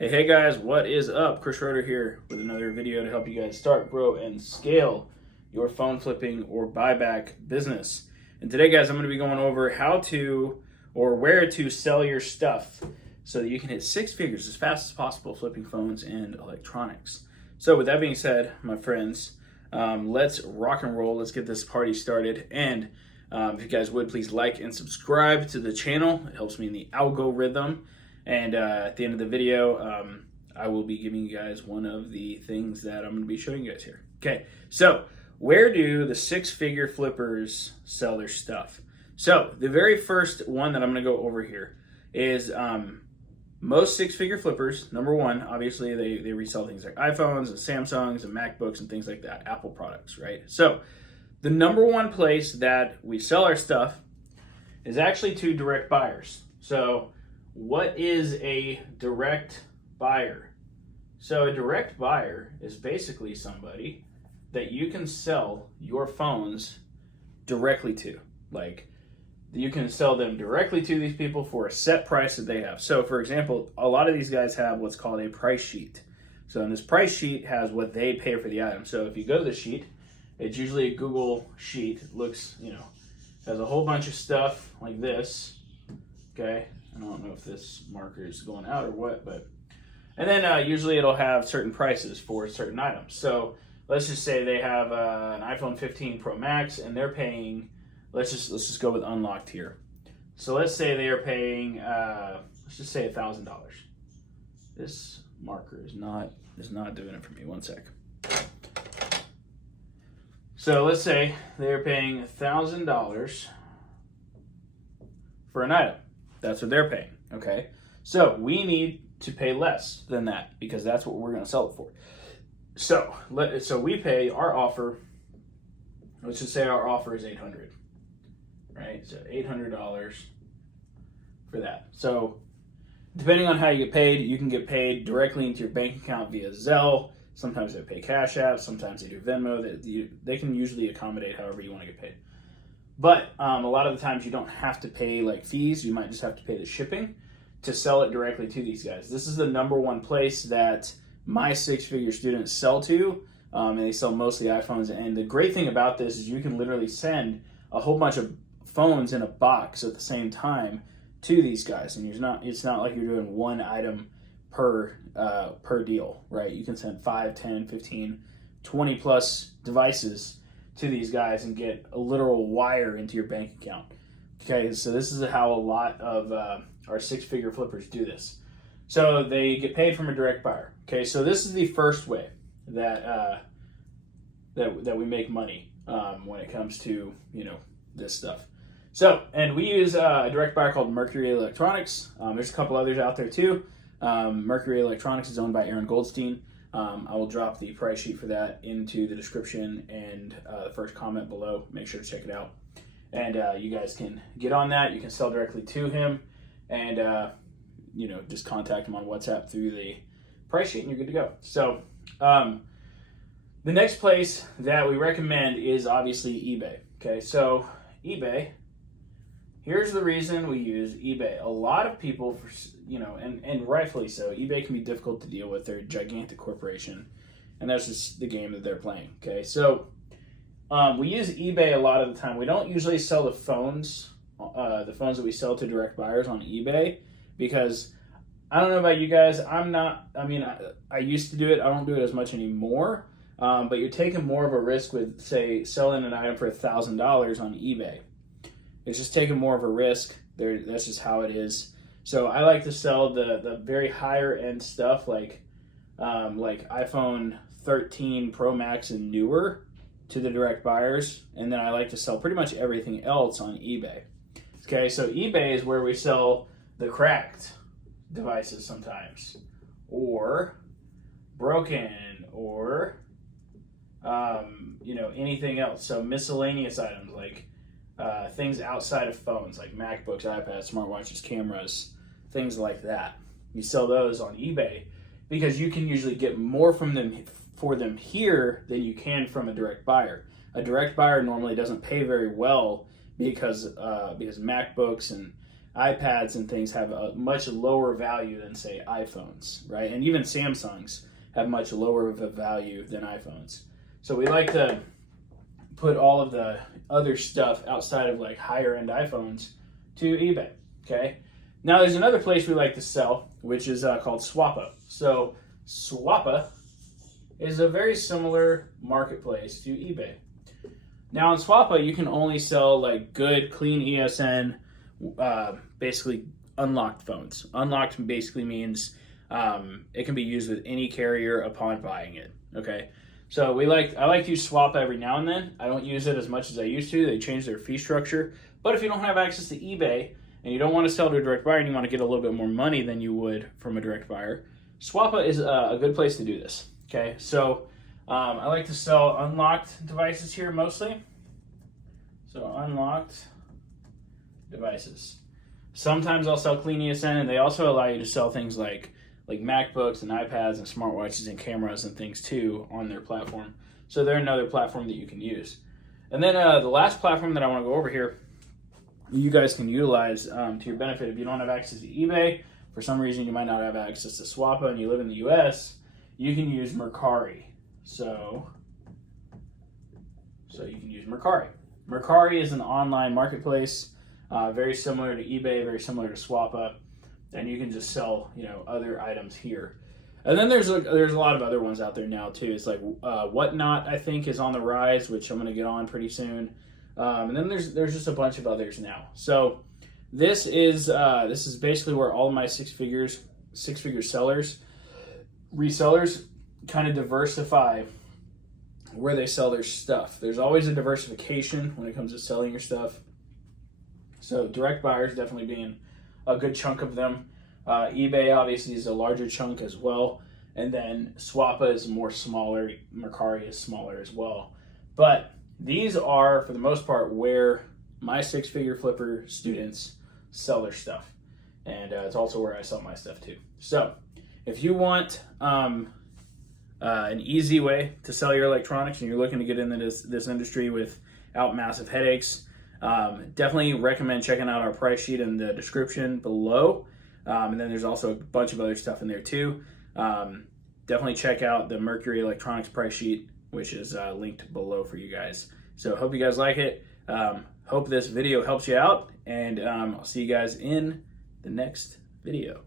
Hey guys, what is up? Chris Schroeder here with another video to help you guys start, grow, and scale your phone flipping or buyback business. And today, guys, I'm going to be going over how to or where to sell your stuff so that you can hit six figures as fast as possible flipping phones and electronics. So with that being said, my friends, let's rock and roll. Let's get this party started. And if you guys would, please like and subscribe to the channel. It helps me in the algorithm. And at the end of the video, I will be giving you guys one of the things that I'm going to be showing you guys here. Okay, so where do the six-figure flippers sell their stuff? So the very first one that I'm going to go over here is most six-figure flippers, number one, obviously they resell things like iPhones and Samsungs and MacBooks and things like that, Apple products, right? So the number one place that we sell our stuff is actually to direct buyers. So what is a direct buyer? So a direct buyer is basically somebody that you can sell your phones directly to. Like, you can sell them directly to these people for a set price that they have. So for example, a lot of these guys have what's called a price sheet. So in this price sheet has what they pay for the item. So if you go to the sheet, it's usually a Google sheet. It looks, has a whole bunch of stuff like this. Okay. I don't know if this marker is going out or what, and then usually it'll have certain prices for certain items. So let's just say they have an iPhone 15 Pro Max and they're paying, let's just go with unlocked here. So let's say they are paying, let's just say $1,000. This marker is not doing it for me. One sec. So let's say they're paying $1,000 for an item. That's what they're paying, okay? So we need to pay less than that because that's what we're going to sell it for. So we pay our offer, let's just say our offer is $800, right? So $800 for that. So depending on how you get paid, you can get paid directly into your bank account via Zelle. Sometimes they pay Cash App, sometimes they do Venmo. They can usually accommodate however you want to get paid. But a lot of the times you don't have to pay like fees. You might just have to pay the shipping to sell it directly to these guys. This is the number one place that my six-figure students sell to, and they sell mostly iPhones. And the great thing about this is you can literally send a whole bunch of phones in a box at the same time to these guys, and it's not like you're doing one item per deal, right? You can send 5, 10, 15, 20 plus devices to these guys and get a literal wire into your bank account. Okay, so this is how a lot of our six-figure flippers do this. So they get paid from a direct buyer. Okay, so this is the first way that that we make money when it comes to this stuff. So, and we use a direct buyer called Mercury Electronics. There's a couple others out there too. Mercury Electronics is owned by Aaron Goldstein. I will drop the price sheet for that into the description and the first comment below. Make sure to check it out. And you guys can get on that. You can sell directly to him and, just contact him on WhatsApp through the price sheet and you're good to go. So the next place that we recommend is obviously eBay. Okay, so eBay, here's the reason we use eBay. A lot of people, and rightfully so, eBay can be difficult to deal with. They're a gigantic corporation, and that's just the game that they're playing, okay? So we use eBay a lot of the time. We don't usually sell the phones that we sell to direct buyers on eBay because I don't know about you guys. I used to do it. I don't do it as much anymore, but you're taking more of a risk with, say, selling an item for $1,000 on eBay. It's just taking more of a risk. That's just how it is. So I like to sell the very higher end stuff like iPhone 13 Pro Max and newer to the direct buyers. And then I like to sell pretty much everything else on eBay. Okay, so eBay is where we sell the cracked devices sometimes, or broken, or anything else. So miscellaneous items like things outside of phones like MacBooks, iPads, smartwatches, cameras, things like that. You sell those on eBay because you can usually get more for them here than you can from a direct buyer. A direct buyer normally doesn't pay very well because MacBooks and iPads and things have a much lower value than, say, iPhones, right? And even Samsungs have much lower of a value than iPhones. So we like to put all of the other stuff outside of like higher end iPhones to eBay, okay? Now there's another place we like to sell, which is called Swappa. So Swappa is a very similar marketplace to eBay. Now on Swappa, you can only sell like good, clean ESN, basically unlocked phones. Unlocked basically means it can be used with any carrier upon buying it. Okay, so I like to use Swappa every now and then. I don't use it as much as I used to. They changed their fee structure. But if you don't have access to eBay and you don't want to sell to a direct buyer and you want to get a little bit more money than you would from a direct buyer, Swappa is a good place to do this. Okay, so I like to sell unlocked devices here mostly. So unlocked devices. Sometimes I'll sell clean ESN, and they also allow you to sell things like MacBooks and iPads and smartwatches and cameras and things too on their platform. So they're another platform that you can use. And then the last platform that I want to go over here, you guys can utilize to your benefit. If you don't have access to eBay, for some reason you might not have access to Swappa and you live in the US, you can use Mercari. So you can use Mercari. Mercari is an online marketplace, very similar to eBay, very similar to Swappa, and you can just sell, other items here. And then there's a lot of other ones out there now too. It's like Whatnot, I think, is on the rise, which I'm going to get on pretty soon. And then there's just a bunch of others now. So this is basically where all of my six-figure sellers, resellers, kind of diversify where they sell their stuff. There's always a diversification when it comes to selling your stuff. So direct buyers definitely being a good chunk of them. eBay obviously is a larger chunk as well. And then Swappa is more smaller. Mercari is smaller as well. But these are, for the most part, where my six-figure flipper students sell their stuff. And it's also where I sell my stuff too. So if you want an easy way to sell your electronics and you're looking to get into this industry without massive headaches, definitely recommend checking out our price sheet in the description below. And then there's also a bunch of other stuff in there too. Definitely check out the Mercury Electronics price sheet, which is linked below for you guys. So hope you guys like it. Hope this video helps you out, and I'll see you guys in the next video.